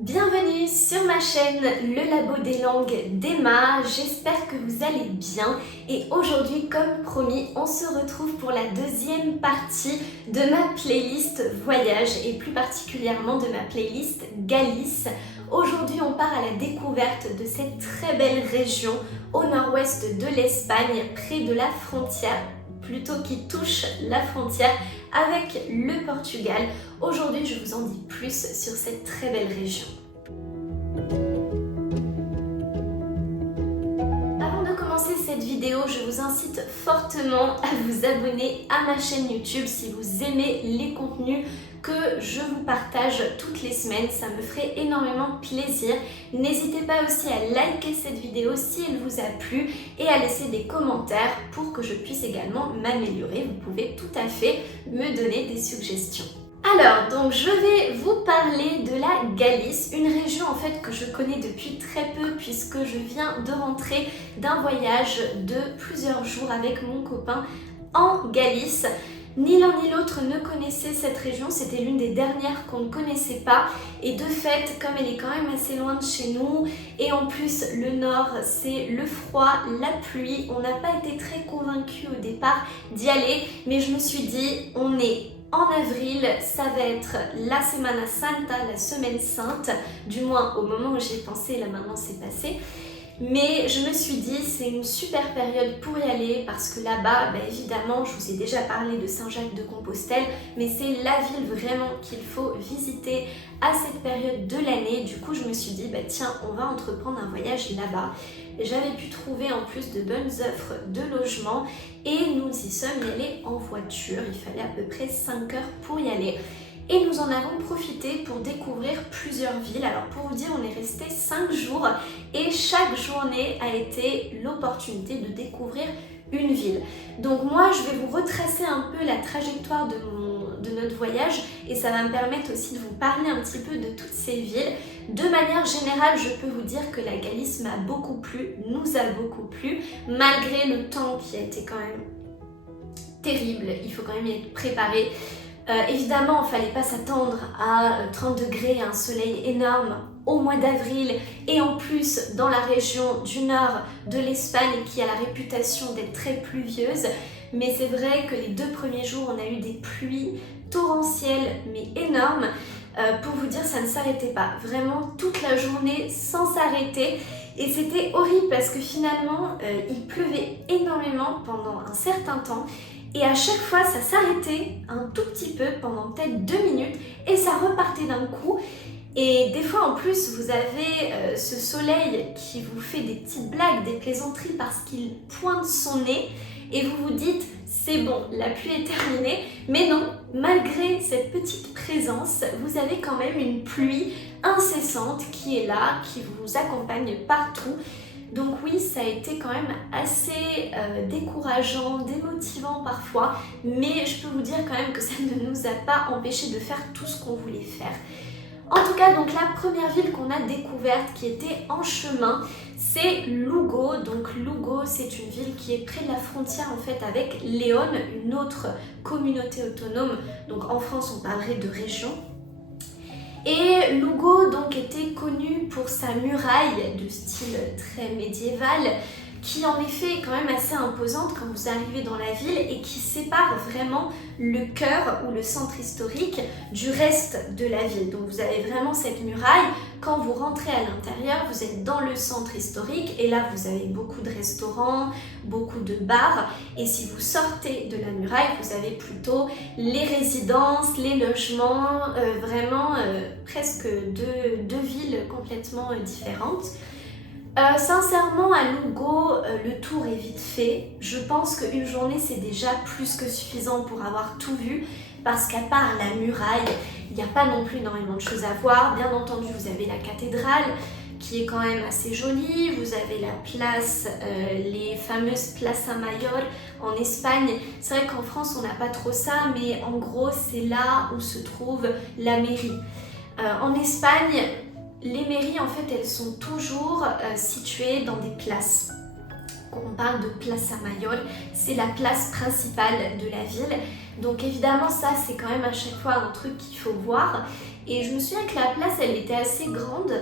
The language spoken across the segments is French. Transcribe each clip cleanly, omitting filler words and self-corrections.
Bienvenue sur ma chaîne Le Labo des langues d'Emma, j'espère que vous allez bien et aujourd'hui comme promis on se retrouve pour la deuxième partie de ma playlist voyage et plus particulièrement de ma playlist Galice. Aujourd'hui on part à la découverte de cette très belle région au nord-ouest de l'Espagne, près de la frontière, plutôt qui touche la frontière avec le Portugal. Aujourd'hui, je vous en dis plus sur cette très belle région. Avant de commencer cette vidéo, je vous incite fortement à vous abonner à ma chaîne YouTube si vous aimez les contenus que je vous partage toutes les semaines, ça me ferait énormément plaisir. N'hésitez pas aussi à liker cette vidéo si elle vous a plu et à laisser des commentaires pour que je puisse également m'améliorer. Vous pouvez tout à fait me donner des suggestions. Alors, donc je vais vous parler de la Galice, une région en fait que je connais depuis très peu puisque je viens de rentrer d'un voyage de plusieurs jours avec mon copain en Galice. Ni l'un ni l'autre ne connaissait cette région, c'était l'une des dernières qu'on ne connaissait pas et de fait, comme elle est quand même assez loin de chez nous et en plus le nord c'est le froid, la pluie, on n'a pas été très convaincus au départ d'y aller mais je me suis dit on est en avril, ça va être la Semana Santa, la semaine sainte, du moins au moment où j'y ai pensé, là maintenant c'est passé. Mais je me suis dit c'est une super période pour y aller parce que là-bas, évidemment, je vous ai déjà parlé de Saint-Jacques-de-Compostelle, mais c'est la ville vraiment qu'il faut visiter à cette période de l'année. Du coup, je me suis dit, tiens, on va entreprendre un voyage là-bas. J'avais pu trouver en plus de bonnes offres de logement et nous y sommes allés en voiture. Il fallait à peu près 5 heures pour y aller. Et nous en avons profité pour découvrir plusieurs villes. Alors pour vous dire, on est resté 5 jours et chaque journée a été l'opportunité de découvrir une ville. Donc moi, je vais vous retracer un peu la trajectoire de notre voyage et ça va me permettre aussi de vous parler un petit peu de toutes ces villes. De manière générale, je peux vous dire que la Galice m'a beaucoup plu, nous a beaucoup plu, malgré le temps qui a été quand même terrible. Il faut quand même y être préparé. Évidemment, il ne fallait pas s'attendre à 30 degrés, un soleil énorme au mois d'avril et en plus dans la région du nord de l'Espagne qui a la réputation d'être très pluvieuse. Mais c'est vrai que les 2 premiers jours, on a eu des pluies torrentielles mais énormes. Pour vous dire, ça ne s'arrêtait pas. Vraiment toute la journée sans s'arrêter. Et c'était horrible parce que finalement, il pleuvait énormément pendant un certain temps. Et à chaque fois, ça s'arrêtait un tout petit peu pendant peut-être 2 minutes et ça repartait d'un coup. Et des fois en plus, vous avez ce soleil qui vous fait des petites blagues, des plaisanteries parce qu'il pointe son nez et vous vous dites c'est bon, la pluie est terminée. Mais non, malgré cette petite présence, vous avez quand même une pluie incessante qui est là, qui vous accompagne partout. Donc oui, ça a été quand même assez décourageant, démotivant parfois, mais je peux vous dire quand même que ça ne nous a pas empêché de faire tout ce qu'on voulait faire. En tout cas, donc la première ville qu'on a découverte qui était en chemin, c'est Lugo. Donc Lugo, c'est une ville qui est près de la frontière en fait avec Léon, une autre communauté autonome. Donc en France, on parlerait de région. Et Lugo donc était connu pour sa muraille de style très médiéval qui en effet est quand même assez imposante quand vous arrivez dans la ville et qui sépare vraiment le cœur ou le centre historique du reste de la ville. Donc vous avez vraiment cette muraille, quand vous rentrez à l'intérieur, vous êtes dans le centre historique et là vous avez beaucoup de restaurants, beaucoup de bars et si vous sortez de la muraille, vous avez plutôt les résidences, les logements, vraiment presque deux villes complètement différentes. Sincèrement, à Lugo, le tour est vite fait. Je pense qu'une journée, c'est déjà plus que suffisant pour avoir tout vu parce qu'à part la muraille, il n'y a pas non plus énormément de choses à voir. Bien entendu, vous avez la cathédrale qui est quand même assez jolie. Vous avez la place, les fameuses Plaza Mayor en Espagne. C'est vrai qu'en France, on n'a pas trop ça, mais en gros, c'est là où se trouve la mairie. En Espagne, les mairies, en fait, elles sont toujours situées dans des places. Quand on parle de Plaza Mayor, c'est la place principale de la ville. Donc évidemment, ça, c'est quand même à chaque fois un truc qu'il faut voir. et je me souviens que la place elle était assez grande.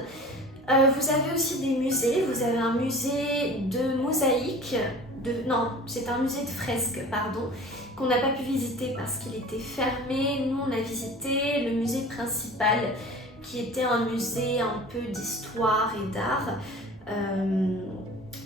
Vous avez aussi des musées, vous avez un musée de mosaïques, non c'est un musée de fresques pardon, qu'on n'a pas pu visiter parce qu'il était fermé. Nous on a visité le musée principal qui était un musée un peu d'histoire et d'art.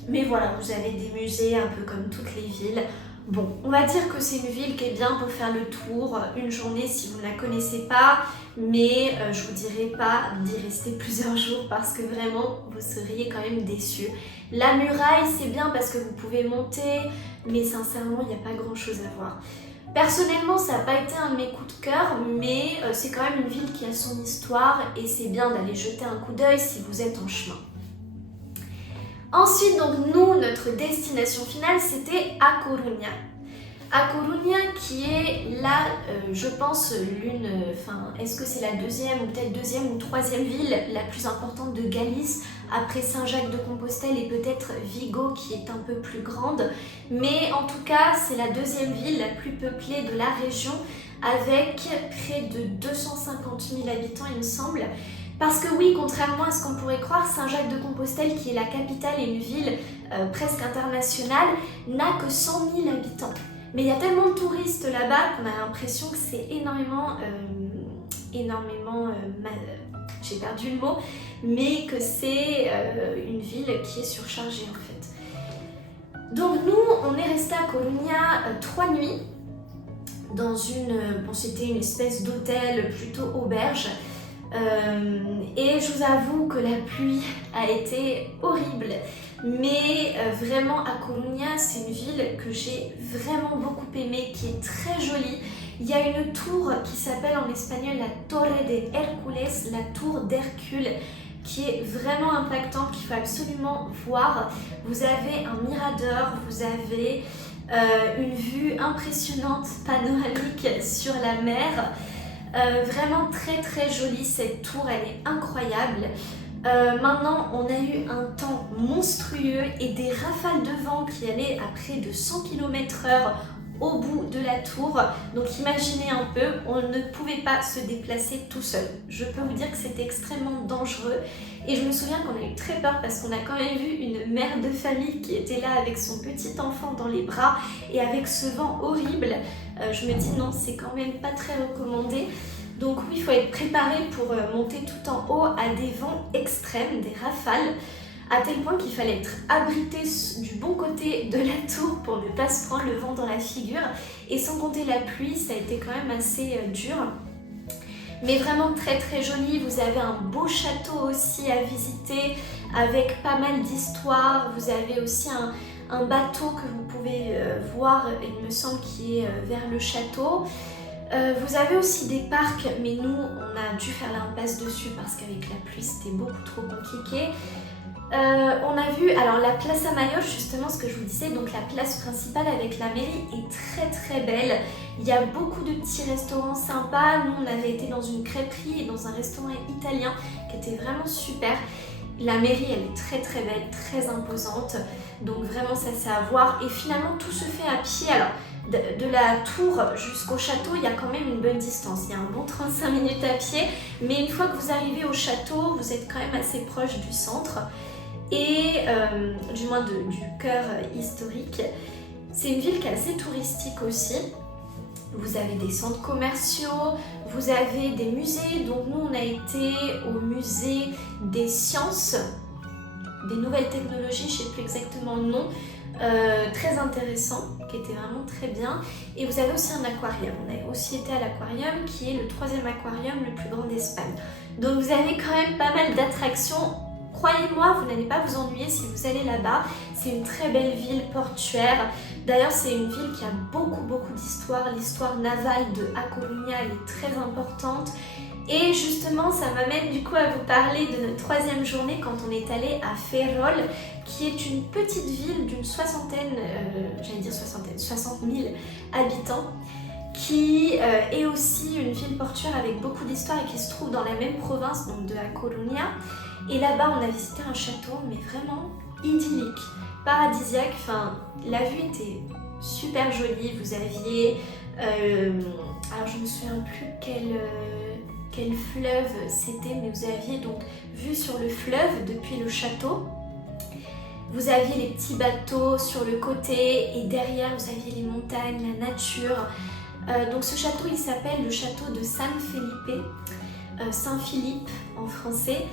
Mais voilà, vous avez des musées un peu comme toutes les villes. Bon, on va dire que c'est une ville qui est bien pour faire le tour, une journée si vous ne la connaissez pas, mais je vous dirais pas d'y rester plusieurs jours parce que vraiment vous seriez quand même déçus. La muraille c'est bien parce que vous pouvez monter, mais sincèrement il n'y a pas grand chose à voir. Personnellement ça n'a pas été un de mes coups de cœur, mais c'est quand même une ville qui a son histoire et c'est bien d'aller jeter un coup d'œil si vous êtes en chemin. Ensuite, donc nous, notre destination finale, c'était A Coruña. A Coruña qui est là, je pense, est-ce que c'est la deuxième ou peut-être deuxième ou troisième ville la plus importante de Galice, après Saint-Jacques-de-Compostelle et peut-être Vigo qui est un peu plus grande. Mais en tout cas, c'est la deuxième ville la plus peuplée de la région avec près de 250 000 habitants, il me semble. Parce que oui, contrairement à ce qu'on pourrait croire, Saint-Jacques-de-Compostelle, qui est la capitale et une ville presque internationale, n'a que 100 000 habitants. Mais il y a tellement de touristes là-bas qu'on a l'impression que c'est énormément, j'ai perdu le mot, mais que c'est une ville qui est surchargée en fait. Donc nous, on est resté à Coruña 3 nuits dans c'était une espèce d'hôtel, plutôt auberge. Et je vous avoue que la pluie a été horrible, mais vraiment à Coruña c'est une ville que j'ai vraiment beaucoup aimée, qui est très jolie. Il y a une tour qui s'appelle en espagnol la Torre de Hércules, la tour d'Hercule, qui est vraiment impactante, qu'il faut absolument voir. Vous avez un mirador, vous avez une vue impressionnante panoramique sur la mer. Vraiment très très jolie cette tour, elle est incroyable. Maintenant on a eu un temps monstrueux et des rafales de vent qui allaient à près de 100 km/h au bout de la tour. Donc imaginez un peu, on ne pouvait pas se déplacer tout seul. Je peux vous dire que c'était extrêmement dangereux et je me souviens qu'on a eu très peur parce qu'on a quand même vu une mère de famille qui était là avec son petit enfant dans les bras et avec ce vent horrible. Je me dis non, c'est quand même pas très recommandé. Donc oui, il faut être préparé pour monter tout en haut à des vents extrêmes, des rafales, à tel point qu'il fallait être abrité du bon côté de la tour pour ne pas se prendre le vent dans la figure. Et sans compter la pluie, ça a été quand même assez dur. Mais vraiment très très joli. Vous avez un beau château aussi à visiter avec pas mal d'histoires. Vous avez aussi un bateau que vous pouvez voir, il me semble, qui est vers le château. Vous avez aussi des parcs, mais nous on a dû faire l'impasse dessus parce qu'avec la pluie c'était beaucoup trop compliqué. On a vu, alors la place Amayoche, justement ce que je vous disais, donc la place principale avec la mairie est très très belle. Il y a beaucoup de petits restaurants sympas. Nous on avait été dans une crêperie et dans un restaurant italien qui était vraiment super. La mairie elle est très très belle, très imposante, donc vraiment ça c'est à voir. Et finalement tout se fait à pied. Alors de la tour jusqu'au château il y a quand même une bonne distance, il y a un bon 35 minutes à pied, mais une fois que vous arrivez au château vous êtes quand même assez proche du centre et du moins du cœur historique. C'est une ville qui est assez touristique aussi. Vous avez des centres commerciaux, vous avez des musées. Donc nous on a été au musée des sciences, des nouvelles technologies, je ne sais plus exactement le nom, très intéressant, qui était vraiment très bien. Et vous avez aussi un aquarium. On a aussi été à l'aquarium qui est le 3e aquarium le plus grand d'Espagne. Donc vous avez quand même pas mal d'attractions. Croyez-moi, vous n'allez pas vous ennuyer si vous allez là-bas. C'est une très belle ville portuaire. D'ailleurs, c'est une ville qui a beaucoup d'histoire. L'histoire navale de A Coruña elle est très importante. Et justement, ça m'amène du coup à vous parler de notre 3e journée quand on est allé à Ferrol, qui est une petite ville d'une 60 000 habitants, qui est aussi une ville portuaire avec beaucoup d'histoire et qui se trouve dans la même province, donc de A Coruña. Et là-bas, on a visité un château, mais vraiment idyllique, paradisiaque. Enfin, la vue était super jolie. Vous aviez, alors je me souviens plus quel fleuve c'était, mais vous aviez donc vue sur le fleuve depuis le château. Vous aviez les petits bateaux sur le côté et derrière vous aviez les montagnes, la nature. Donc ce château il s'appelle le château de San Felipe, Saint-Philippe en français.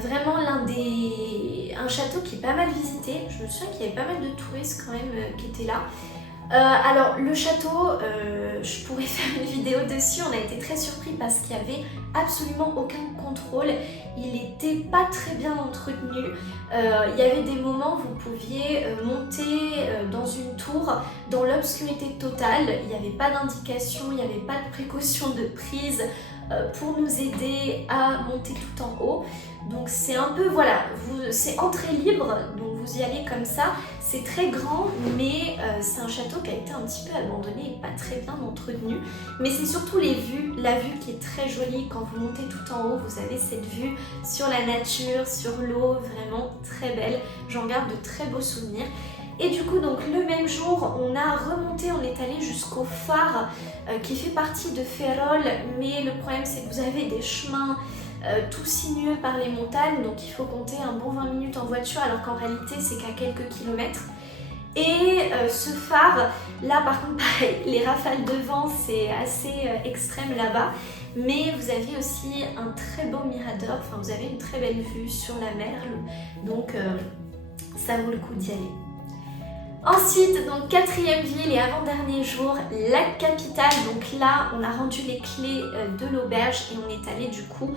Vraiment un château qui est pas mal visité. Je me souviens qu'il y avait pas mal de touristes quand même qui étaient là. Alors le château, je pourrais faire une vidéo dessus, on a été très surpris parce qu'il n'y avait absolument aucun contrôle, il n'était pas très bien entretenu, il y avait des moments où vous pouviez monter dans une tour dans l'obscurité totale, il n'y avait pas d'indication, il n'y avait pas de précaution de prise pour nous aider à monter tout en haut. Donc c'est un peu, voilà, c'est entrée libre, donc vous y allez comme ça. C'est très grand, mais c'est un château qui a été un petit peu abandonné et pas très bien entretenu. Mais c'est surtout les vues, la vue qui est très jolie. Quand vous montez tout en haut, vous avez cette vue sur la nature, sur l'eau, vraiment très belle. J'en garde de très beaux souvenirs. Et du coup, donc le même jour, on a remonté, on est allé jusqu'au phare qui fait partie de Ferrol. Mais le problème, c'est que vous avez des chemins tout sinueux par les montagnes, donc il faut compter un bon 20 minutes en voiture, alors qu'en réalité c'est qu'à quelques kilomètres. Et ce phare, là par contre pareil, les rafales de vent c'est assez extrême là-bas, mais vous avez aussi un très beau mirador, enfin vous avez une très belle vue sur la mer, donc ça vaut le coup d'y aller. Ensuite, donc quatrième ville et avant-dernier jour, la capitale. Donc là, on a rendu les clés de l'auberge et on est allé du coup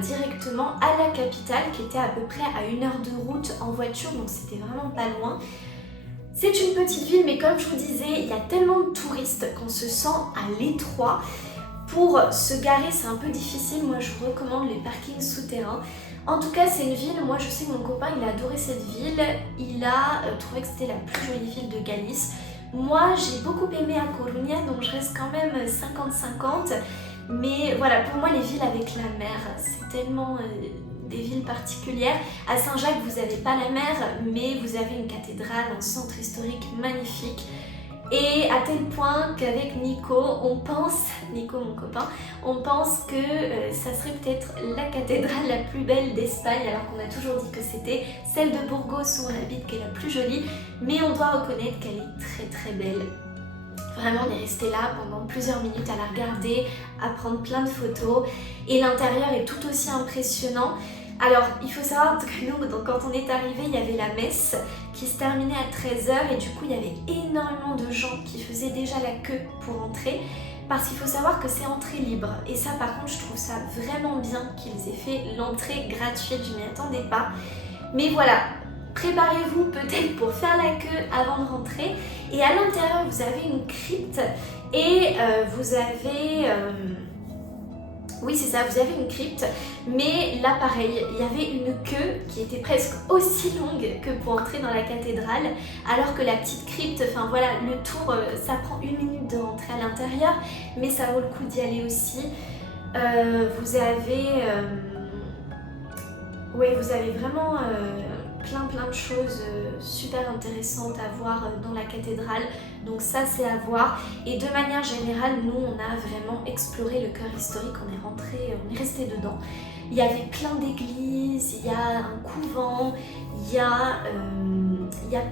directement à la capitale qui était à peu près à 1 heure de route en voiture, donc c'était vraiment pas loin. C'est une petite ville, mais comme je vous disais, il y a tellement de touristes qu'on se sent à l'étroit. Pour se garer, c'est un peu difficile. Moi, je vous recommande les parkings souterrains. En tout cas, c'est une ville, moi je sais que mon copain il a adoré cette ville, il a trouvé que c'était la plus jolie ville de Galice. Moi j'ai beaucoup aimé A Coruña, donc je reste quand même 50-50. Mais voilà, pour moi les villes avec la mer, c'est tellement des villes particulières. À Saint-Jacques vous n'avez pas la mer, mais vous avez une cathédrale, un centre historique magnifique. Et à tel point qu'avec Nico, Nico mon copain, on pense que ça serait peut-être la cathédrale la plus belle d'Espagne, alors qu'on a toujours dit que c'était celle de Burgos où on habite qui est la plus jolie, mais on doit reconnaître qu'elle est très très belle. Vraiment, on est resté là pendant plusieurs minutes à la regarder, à prendre plein de photos, et l'intérieur est tout aussi impressionnant. Alors, il faut savoir que nous, donc, quand on est arrivé, il y avait la messe qui se terminait à 13 h et du coup, il y avait énormément de gens qui faisaient déjà la queue pour entrer parce qu'il faut savoir que c'est entrée libre. Et ça, par contre, je trouve ça vraiment bien qu'ils aient fait l'entrée gratuite, je m'y attendais pas. Mais voilà, préparez-vous peut-être pour faire la queue avant de rentrer. Et à l'intérieur, vous avez une crypte et vous avez... Oui, c'est ça, vous avez une crypte, mais là pareil, il y avait une queue qui était presque aussi longue que pour entrer dans la cathédrale, alors que la petite crypte, enfin voilà, le tour, ça prend 1 minute de rentrer à l'intérieur, mais ça vaut le coup d'y aller aussi. Vous avez vraiment plein de choses super intéressantes à voir dans la cathédrale, donc ça c'est à voir. Et de manière générale, nous on a vraiment exploré le cœur historique, on est resté dedans. Il y avait plein d'églises, il y a un couvent, il y a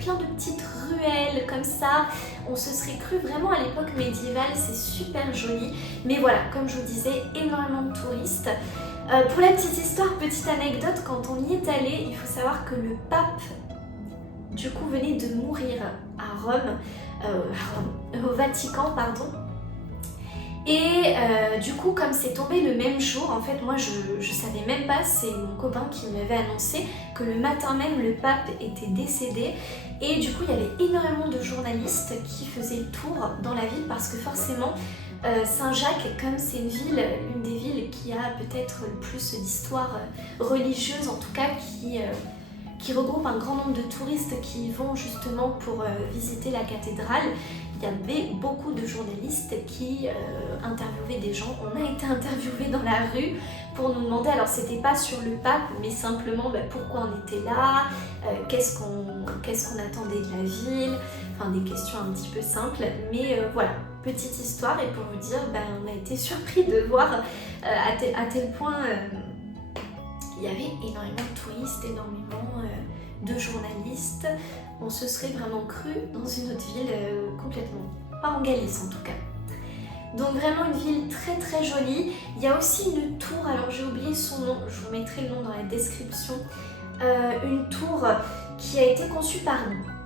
plein de petites ruelles comme ça. On se serait cru vraiment à l'époque médiévale, c'est super joli. Mais voilà, comme je vous disais, énormément de touristes. Pour la petite histoire, petite anecdote, quand on y est allé, il faut savoir que le pape du coup venait de mourir à Rome, au Vatican pardon. Et du coup, comme c'est tombé le même jour, en fait moi je savais même pas, c'est mon copain qui m'avait annoncé que le matin même le pape était décédé. Et du coup il y avait énormément de journalistes qui faisaient le tour dans la ville parce que forcément Saint-Jacques, comme c'est une des villes qui a peut-être le plus d'histoire religieuse, en tout cas qui regroupe un grand nombre de touristes qui y vont justement pour visiter la cathédrale, il y avait beaucoup de journalistes qui interviewaient des gens. On a été interviewés dans la rue pour nous demander, alors c'était pas sur le pape, mais simplement pourquoi on était là, qu'est-ce qu'on attendait de la ville, enfin des questions un petit peu simples, mais voilà. petite histoire et pour vous dire, on a été surpris de voir à tel point il y avait énormément de touristes, énormément de journalistes. On se serait vraiment cru dans une autre ville complètement, pas en Galice en tout cas. Donc vraiment une ville très très jolie. Il y a aussi une tour, alors j'ai oublié son nom, je vous mettrai le nom dans la description. Une tour qui a été conçue par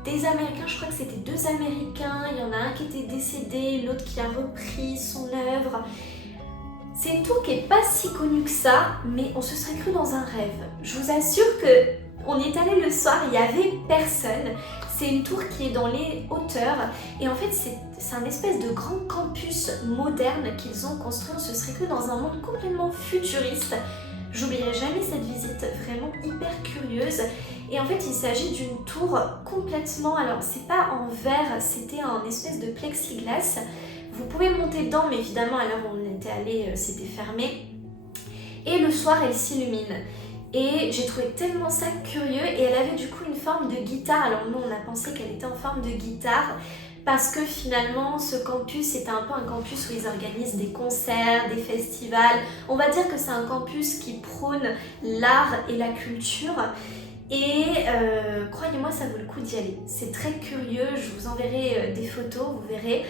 des Américains, je crois que c'était 2 Américains. Il y en a un qui était décédé, l'autre qui a repris son œuvre. C'est une tour qui n'est pas si connue que ça, mais on se serait cru dans un rêve. Je vous assure que on y est allé le soir, il n'y avait personne. C'est une tour qui est dans les hauteurs et en fait c'est un espèce de grand campus moderne qu'ils ont construit. On se serait cru dans un monde complètement futuriste. J'oublierai jamais cette visite, vraiment hyper curieuse. Et en fait il s'agit d'une tour complètement, alors c'est pas en verre, c'était un espèce de plexiglas. Vous pouvez monter dedans mais évidemment à l'heure où on était allé c'était fermé. Et le soir elle s'illumine. Et j'ai trouvé tellement ça curieux et elle avait du coup une forme de guitare. Alors nous on a pensé qu'elle était en forme de guitare parce que finalement ce campus est un peu un campus où ils organisent des concerts, des festivals. On va dire que c'est un campus qui prône l'art et la culture. Et croyez-moi ça vaut le coup d'y aller. C'est très curieux, je vous enverrai des photos, vous verrez,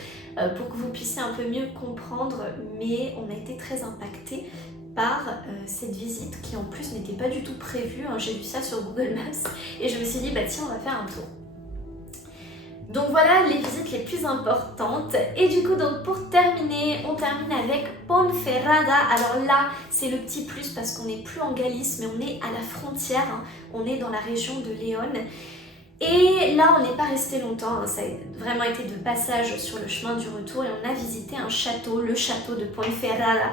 pour que vous puissiez un peu mieux comprendre. Mais on a été très impactés par cette visite qui en plus n'était pas du tout prévue. J'ai vu ça sur Google Maps et je me suis dit tiens on va faire un tour. Donc voilà les visites les plus importantes. Et du coup donc pour terminer, on termine avec Ponferrada. Alors là c'est le petit plus parce qu'on n'est plus en Galice mais on est à la frontière, on est dans la région de Léon. Et là on n'est pas resté longtemps, ça a vraiment été de passage sur le chemin du retour et on a visité un château, le château de Ponferrada,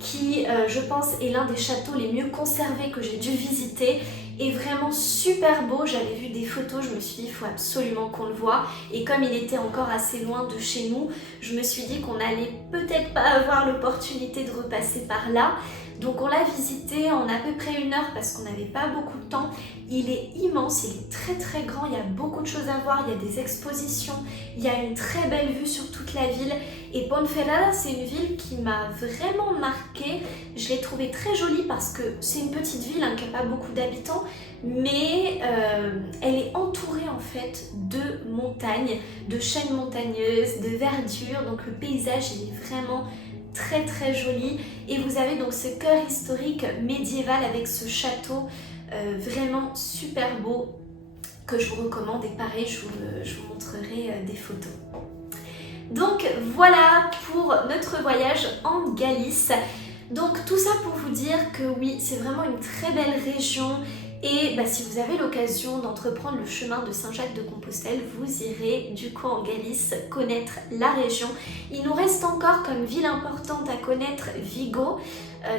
qui je pense est l'un des châteaux les mieux conservés que j'ai dû visiter et vraiment super beau. J'avais vu des photos, je me suis dit il faut absolument qu'on le voit et comme il était encore assez loin de chez nous, je me suis dit qu'on allait peut-être pas avoir l'opportunité de repasser par là. Donc on l'a visité en à peu près 1 heure parce qu'on n'avait pas beaucoup de temps. Il est immense, il est très très grand, il y a beaucoup de choses à voir, il y a des expositions, il y a une très belle vue sur toute la ville. Et Ponferrada c'est une ville qui m'a vraiment marquée. Je l'ai trouvée très jolie parce que c'est une petite ville qui n'a pas beaucoup d'habitants, mais elle est entourée en fait de montagnes, de chaînes montagneuses, de verdure. Donc le paysage il est vraiment très très joli et vous avez donc ce cœur historique médiéval avec ce château vraiment super beau que je vous recommande et pareil je vous montrerai des photos. Donc voilà pour notre voyage en Galice. Donc tout ça pour vous dire que oui c'est vraiment une très belle région. Et si vous avez l'occasion d'entreprendre le chemin de Saint-Jacques-de-Compostelle, vous irez du coup en Galice connaître la région. Il nous reste encore comme ville importante à connaître Vigo,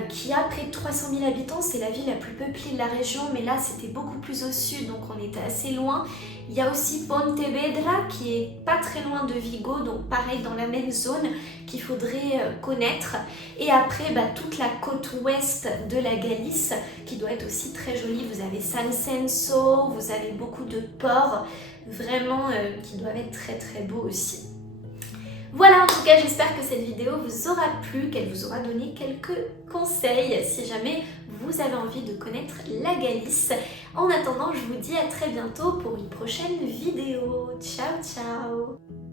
qui a près de 300 000 habitants. C'est la ville la plus peuplée de la région, mais là c'était beaucoup plus au sud, donc on était assez loin. Il y a aussi Pontevedra qui est pas très loin de Vigo, donc pareil dans la même zone qu'il faudrait connaître. Et après toute la côte ouest de la Galice qui doit être aussi très jolie. Vous avez San Censo, vous avez beaucoup de ports vraiment qui doivent être très très beaux aussi. Voilà, en tout cas j'espère que cette vidéo vous aura plu, qu'elle vous aura donné quelques conseils si jamais vous avez envie de connaître la Galice. En attendant, je vous dis à très bientôt pour une prochaine vidéo. Ciao ciao!